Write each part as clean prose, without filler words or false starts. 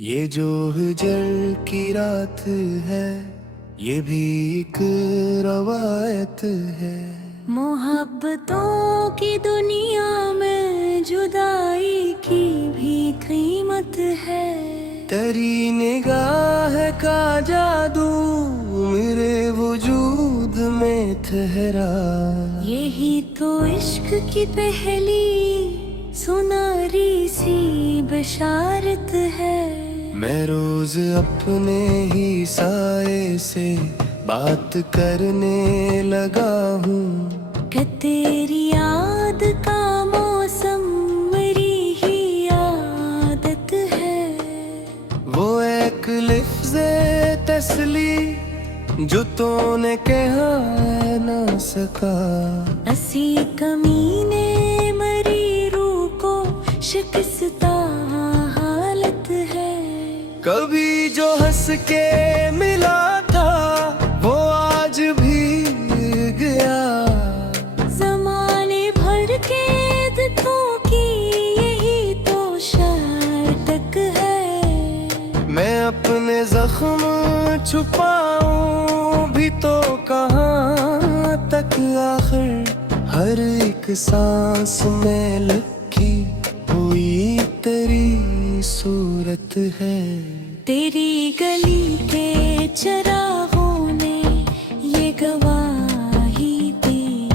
ये जो हिजर की रात है, ये भी एक रवायत है। मोहब्बतों की दुनिया में जुदाई की भी कीमत है। तेरी निगाह का जादू मेरे वजूद में ठहरा। यही तो इश्क की पहली सुनारी सी बशारत है। मैं रोज अपने ही साए से बात करने लगा हूँ कि तेरी याद का मौसम मेरी ही आदत है। वो एक लिफ्ज़े तसली जो तूने कहा ना सका। असी कमीने मरी रूह को शिकस्ता हालत है। कभी जो हंस के मिला था वो आज भी गया। ज़माने भर के दुखों की यही तो शर्तक है। मैं अपने जख्म छुपाऊं भी तो कहाँ तक, आखिर हर एक सांस में लिखी हुई तेरी सूरत है। तेरी गली के चरागों ने ये गवाही दी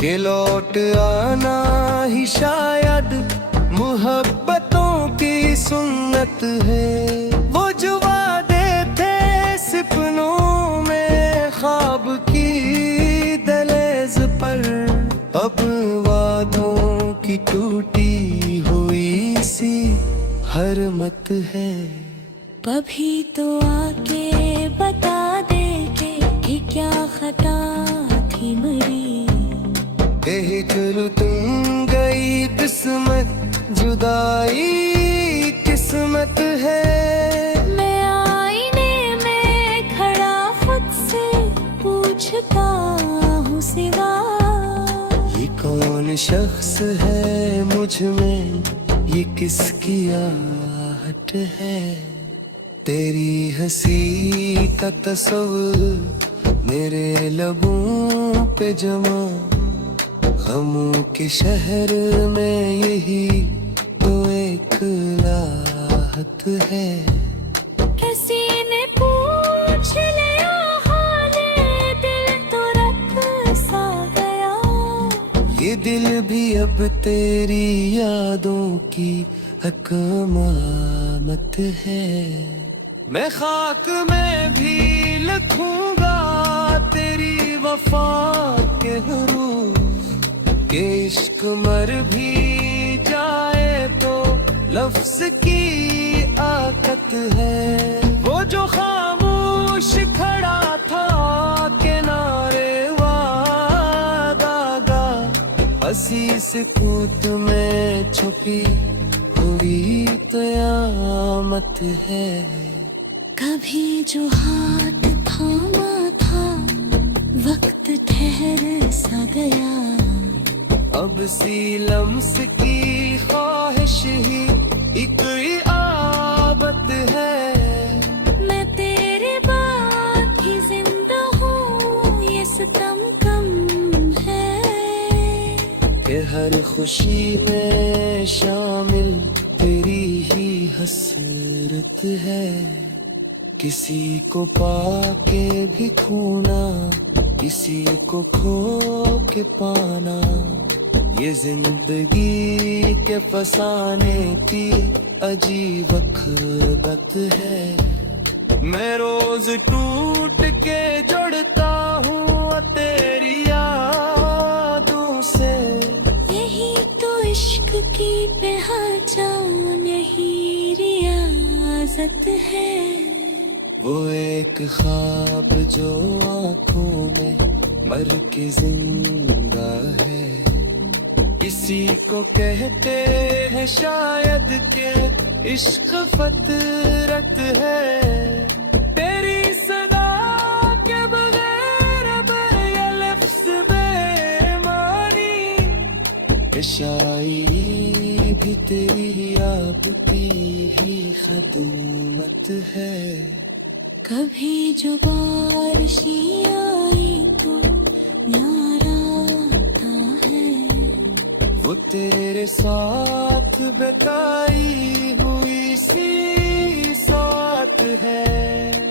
के लौट आना ही शायद मोहब्बतों की सुन्नत है। वो जो वादे थे सपनों में ख्वाब की दहलीज पर, अब वादों की टूटी हुई सी हरमत है। कभी तो आके बता दे कि क्या खता थी मरी। चलो तुम गई किस्मत, जुदाई किस्मत है। मैं आईने में खड़ा खुद से पूछता हूँ सिवा, ये कौन शख्स है मुझ में, ये किसकी आहट है। तेरी हंसी का तस्वीर मेरे लबों पे जमा, गमों के शहर में यही तो एक राहत है। किसी ने पूछ लिया हाले दिल तो रब सा गया। ये दिल भी अब तेरी यादों की अकमामत है। मैं खाक में भी लिखूंगा तेरी वफा के हरूफ, के इश्क मर भी जाए तो लफ्ज की आकत है। वो जो खामोश खड़ा था किनारे वादागा, हंसी सुकूत में छुपी हुई कयामत है। कभी जो हाथ थामा था वक्त ठहर सा गया। अब सी लम्स की ख्वाहिश ही एक आबत है। मैं तेरे बाद ही जिंदा हूँ, ये सितम कम है कि हर खुशी में शामिल तेरी ही हसरत है। किसी को पाके भी खोना, किसी को खो के पाना, ये जिंदगी के फसाने की अजीब अखबत है। मैं रोज टूट के जुड़ता हूँ तेरी यादों से। यही तो इश्क की पहचान, यही रियाजत है। वो एक ख्वाब जो आंखों में मर के जिंदा है। किसी को कहते हैं शायद के इश्क फतरत है। तेरी सदा के बगैर अब ये लफ्ज़ बेमानी, शायरी भी तेरी आपकी ही खदमत है। कभी जो बारिशी आई तो न्यारा आता है, वो तेरे साथ बिताई हुई सी साथ है।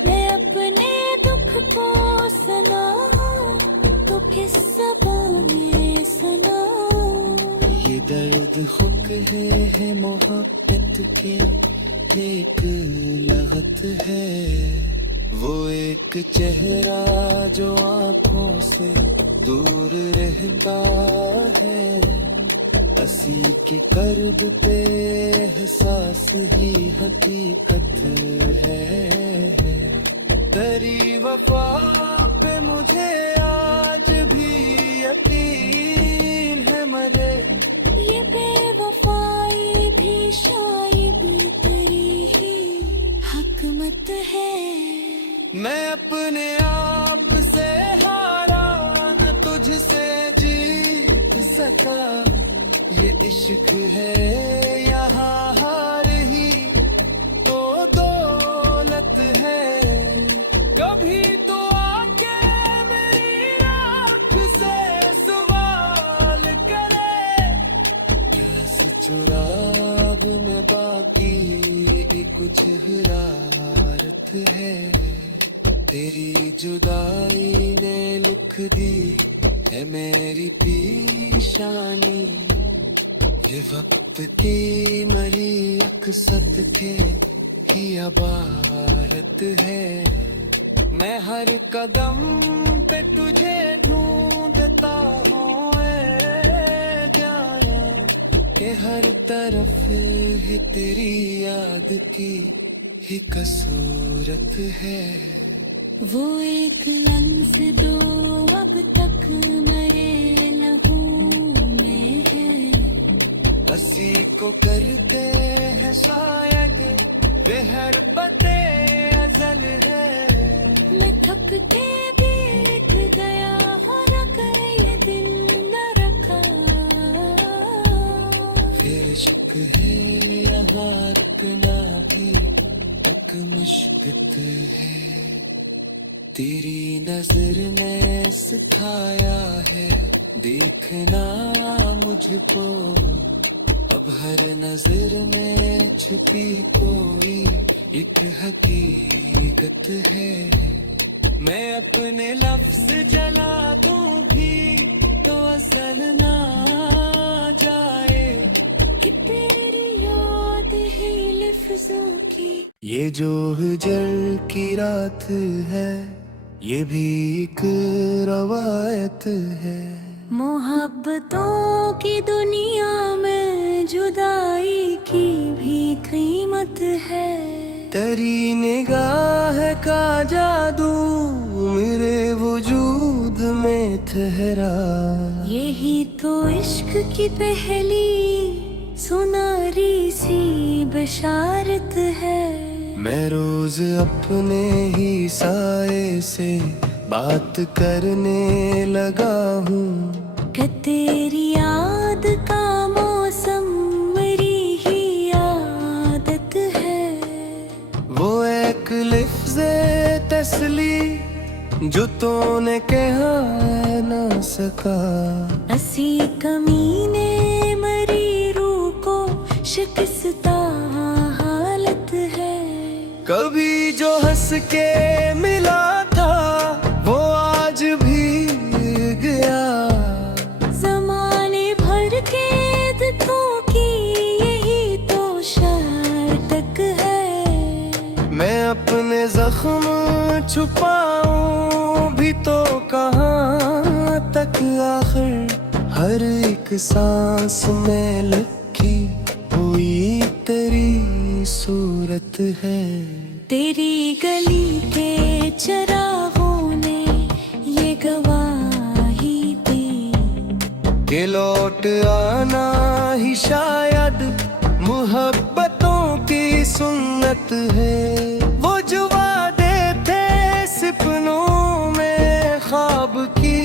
मैं अपने दुख को सुनाऊं तो किस ज़बान में सुनाऊं। ये दर्द हुक है मोहब्बत के एक लगत है। वो एक चेहरा जो आंखों से दूर रहता है। हंसी की कर्ब पे एहसास ही हकीकत है। तेरी वफा पे मुझे आज भी यकीन है मरे। ये बेवफाई भी शायद तेरी ही हकमत है। मैं अपने आप से हारा न तुझसे जीत सका। ये इश्क है यहाँ हार ही तो दौलत है। कभी तो आके मेरी आँख से सवाल करे। कैसे चुराग में बाकी कुछ हरारत है। तेरी जुदाई ने लिख दी है मेरी पेशानी। ये वक्त की मरी अकसत के ही अबारत है। मैं हर कदम पे तुझे ढूंढता हूँ जाया कि हर तरफ है तेरी याद की ही कसूरत है। वो एक लम्स दो अब तक मरे लहू में है। हंसी को करते हैं शायद वे हरबते अजल है। मैं थक के बीत गया हो रखा ये दिल न रखा। बेशक है यहाँ रुकना भी एक मुश्किल है। तेरी नजर ने सिखाया है देखना मुझको। अब हर नजर में छुपी कोई एक हकीकत है। मैं अपने लफ्ज जला दूं भी तो असर ना जाए कि तेरी याद ही लफ्जों की। ये जो हिजर की रात है ये भी एक रवायत है। मोहब्बतों की दुनिया में जुदाई की भी कीमत है। तेरी निगाह का जादू मेरे वजूद में ठहरा। यही तो इश्क की पहली सुनारी सी बशारत है। मैं रोज अपने ही साए से बात करने लगा हूँ कि तेरी याद का मौसम मेरी ही आदत है। वो एक लिफ्ज़े तसली जो तूने कहा ना सका। असी कमीने मरी रूह को शिकस्ता हालत है। कभी जो हंस के मिला था वो आज भी गया। ज़माने भर के दुखों की यही तो शर्तक है। मैं अपने जख्म छुपाऊं भी तो कहाँ तक आखिर। हर एक सांस में लिखी हुई तेरी सूरत है। तेरी गली के चरागों ने ये गवाही दी कि लौट आना ही शायद मोहब्बतों की सुन्नत है। वो जो वादे थे सपनों में ख्वाब की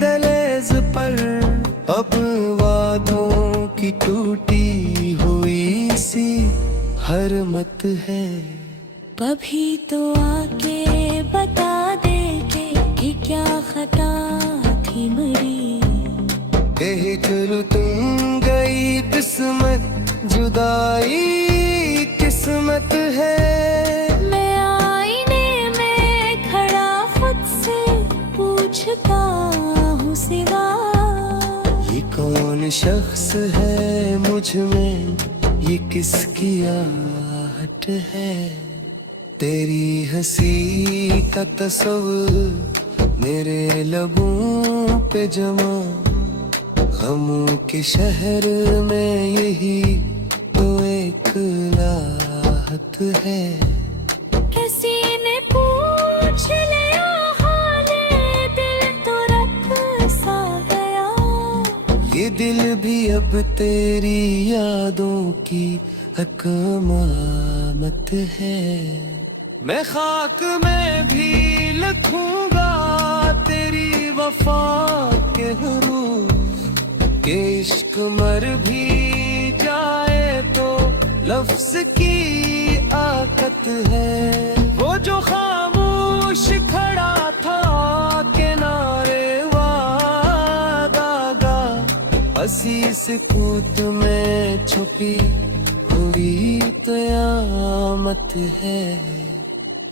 दहलीज पर अब वादों की टूटी हुई हर मत है। कभी तो आके बता दे कि क्या खता थी मेरी। यही चलो तुम गई किस्मत, जुदाई किस्मत है। मैं आईने में खड़ा खुद से पूछता हूँ सिवा, ये कौन शख्स है मुझ में, ये किसकी आहट है। तेरी हंसी का तस्वीर मेरे लबों पे जमा, गमों के शहर में यही तो एक राहत है। किसी ने पूछ लिया हाले दिल तो रख सा गया। ये दिल भी अब तेरी यादों की अकमामत है। मैं खाक में भी लिखूंगा तेरी वफा के हरूफ, के इश्क मर भी जाए तो लफ्ज की आकत है। वो जो खामोश खड़ा था किनारे वादागा, असीस कूत में छुपी हुई कयामत है।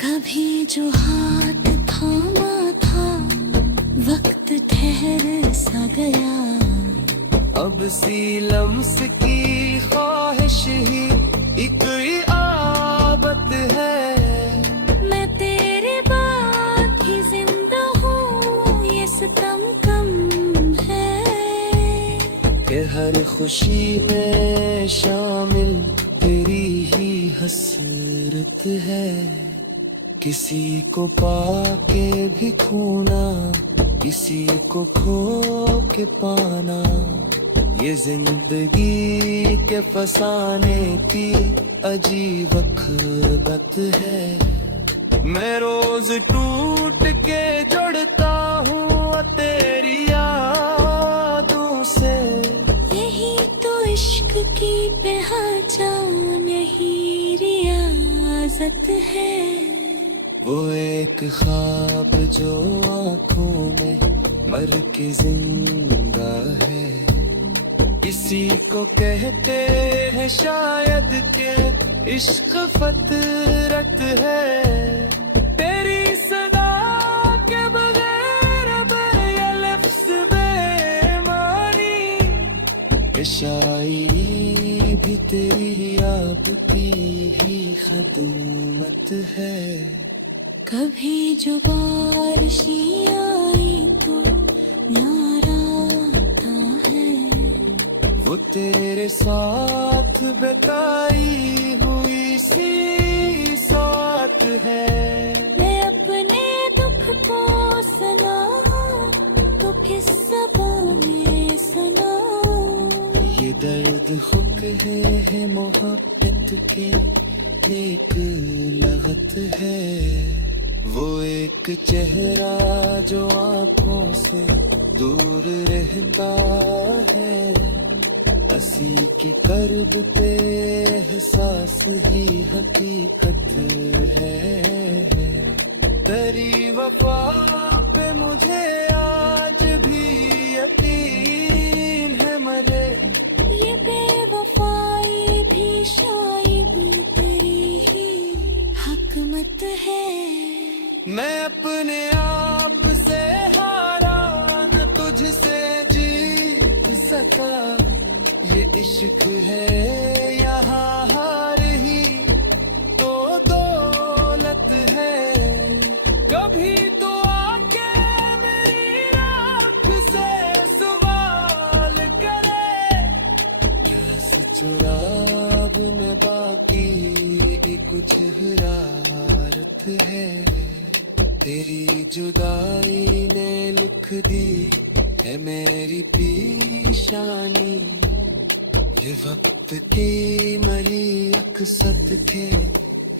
कभी जो हाथ थामा था वक्त ठहर सा गया। अब सी लम्स की ख्वाहिश ही एक आबत है। मैं तेरे बाद ही जिंदा हूँ, ये सितम कम है कि हर खुशी में शामिल तेरी ही हसरत है। किसी को पाके भी खोना, किसी को खो के पाना, ये जिंदगी के फसाने की अजीब अखबत है। मैं रोज टूट के जुड़ता हूँ तेरी यादों से। यही तो इश्क की पहचान, यही रियाजत है। वो एक ख्वाब जो आंखों में मर के जिंदा है। किसी को कहते हैं शायद के इश्क फतरत है। तेरी सदा के बगैर अब ये लफ्ज़ बेमानी, ये शायरी भी तेरी आपकी ही खदमत है। कभी जो बारिशी आई तो न्यारा आता है। वो तेरे साथ बिताई हुई सी साथ है। मैं अपने दुख को सुनाऊं तो किस ज़बान में सुनाऊं। ये दर्द हुक है मोहब्बत के एक लगत है। वो एक चेहरा जो आंखों से दूर रहता है। हंसी की कर्ब ते एहसास ही हकीकत है। तेरी वफा पे मुझे आज भी यकीन है। मरे ये बेवफाई भी शायद तेरी ही हकमत है। मैं अपने आप से हारा न तुझसे जीत सका। ये इश्क है यहाँ हार ही तो दौलत है। कभी तो आके मेरी आँख से सवाल करे, कैसे चुराग में बाकी कुछ हरारत है। तेरी जुदाई ने लिख दी है मेरी पेशानी। ये वक्त की मरी अकसत के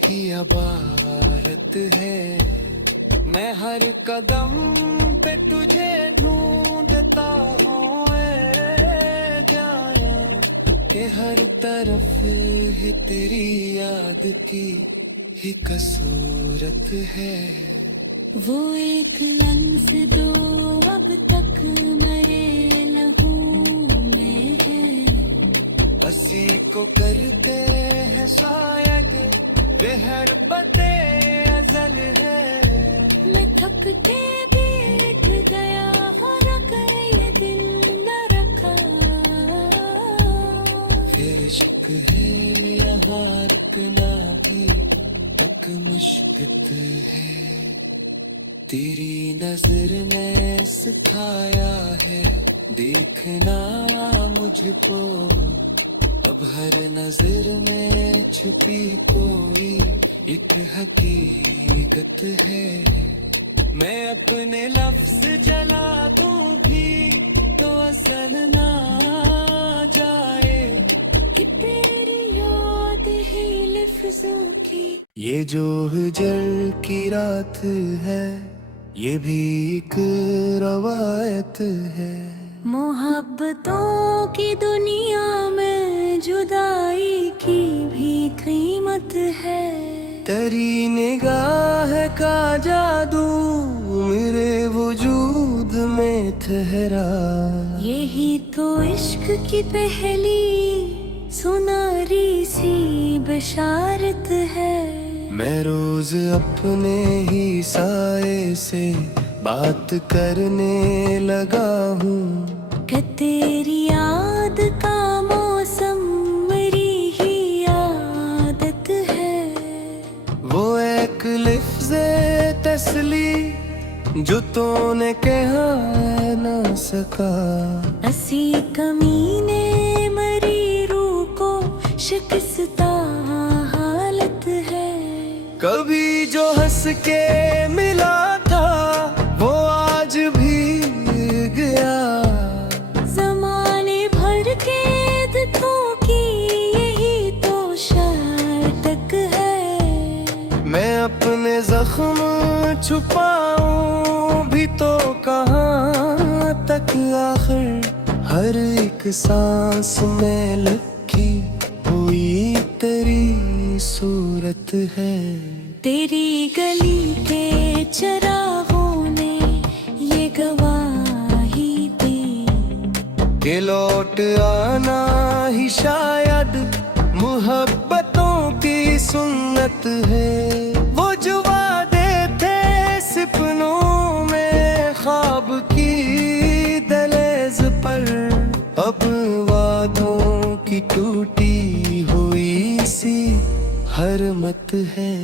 ही अबारत है। मैं हर कदम पे तुझे ढूंढता हूँ जाया कि हर तरफ है तेरी याद की ही कसूरत है। वो एक लफ्ज दो अब तक मेरे लहू में है। हंसी को करते हैं शायद बेहर बते अजल है। मैं थक के बैठ गया और ये दिल न रखा। बेशक है यहाँ रुकना भी एक मुश्किल है। तेरी नजर ने सिखाया है देखना मुझको। अब हर नजर में छुपी कोई एक हकीकत है। मैं अपने लफ्ज जला दूं भी तो असर ना जाए कि तेरी याद ही लफ्जों की। ये जो हिजर की रात है ये भी एक रवायत है। मोहब्बतों की दुनिया में जुदाई की भी कीमत है। तेरी निगाह का जादू मेरे वजूद में ठहरा। यही तो इश्क की पहली सुनारी सी बशारत है। मैं रोज अपने ही साए से बात करने लगा हूँ कि तेरी याद का मौसम मेरी ही आदत है। वो एक लिफ्ज़े तसली जो तूने कहा ना सका। असी कमीने मरी रूह को शिकस्ता हालत है। कभी जो हंस के मिला था वो आज भी गया। ज़माने भर के दुखों की यही तो शर्तक है। मैं अपने जख्म छुपाऊं भी तो कहाँ तक आखिर। हर एक सांस में लिखी हुई तेरी सूरत है। तेरी गली के चरागों ने ये गवाही दी कि लौट आना ही शायद मोहब्बतों की सुन्नत है। वो जो वादे थे सपनों में ख्वाब की दहलीज पर अब वादों की टूटी हुई सी हरमत है।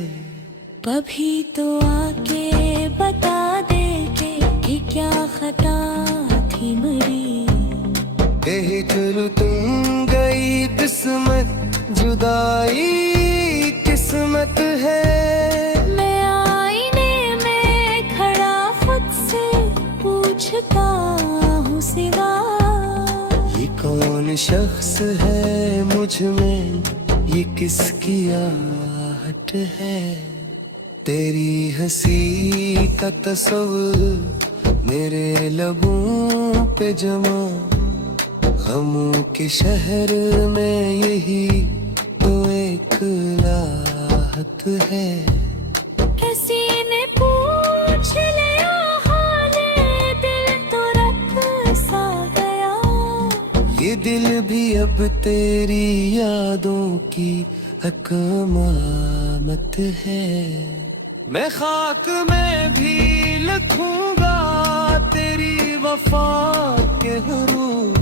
कभी तो आके बता दे कि क्या खता थी मरी। चलो तुम गई किस्मत जुदाई किस्मत है। मैं आईने में खड़ा खुद से पूछता हूँ सिवा। ये कौन शख्स है मुझ में ये किसकी आहट है। तेरी हंसी का तस्वीर मेरे लबों पे जमा। गमों के शहर में यही तो एक राहत है। किसी ने पूछ लिया हाले दिल तो रब सा गया। ये दिल भी अब तेरी यादों की अकमामत है। मैं खाक में भी लिखूंगा तेरी वफा के हरूफ।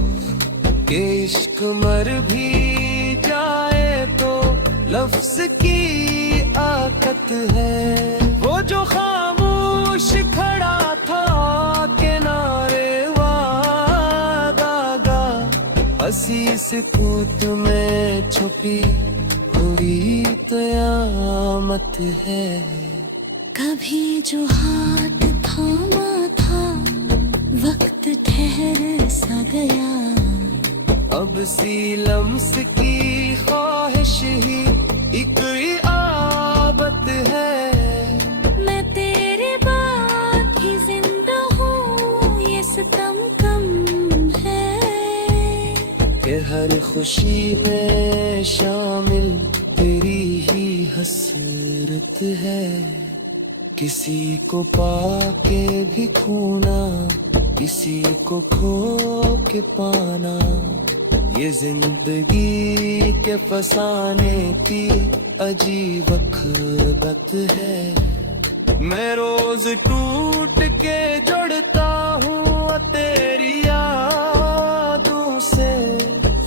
के इश्क मर भी जाए तो लफ्ज की आकत है। वो जो खामोश खड़ा था किनारे वादागा। हंसी सुकूत में छुपी हुई कयामत है। कभी जो हाथ थामा था वक्त ठहर सा गया। अब सी लम्स की ख्वाहिश ही एक आबत है। मैं तेरे बाद ही जिंदा हूँ ये सितम कम है। कि हर खुशी में शामिल तेरी ही हसरत है। किसी को पाके भी खोना, किसी को खो के पाना, ये जिंदगी के फसाने की अजीब अखबत है। मैं रोज टूट के जुड़ता हूँ तेरी यादों से।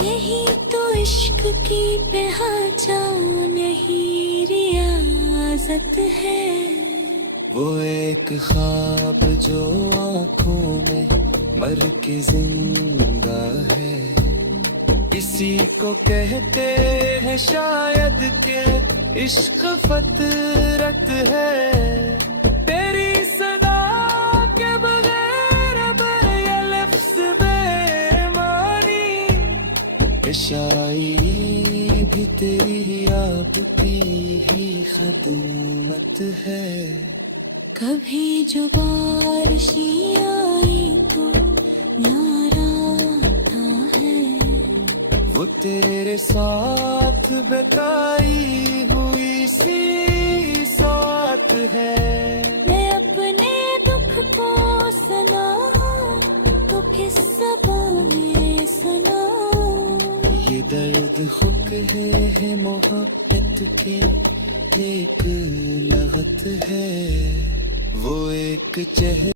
यही तो इश्क की पहचान, यही रियाजत है। वो एक ख्वाब जो आंखों में मर के जिंदा है। किसी को कहते हैं शायद के इश्क फतरत है। तेरी सदा के बगैर अब ये लफ्ज़ बेमानी, ये शायरी भी तेरी याद की ही खिदमत है। कभी जो बारिशी आई तो न्यारा आता है। वो तेरे साथ बिताई हुई सी साथ है। मैं अपने दुख को सुनाऊं तो किस ज़बान में सुनाऊं। ये दर्द हुक है मोहब्बत के एक लगत है। वो एक चेहरा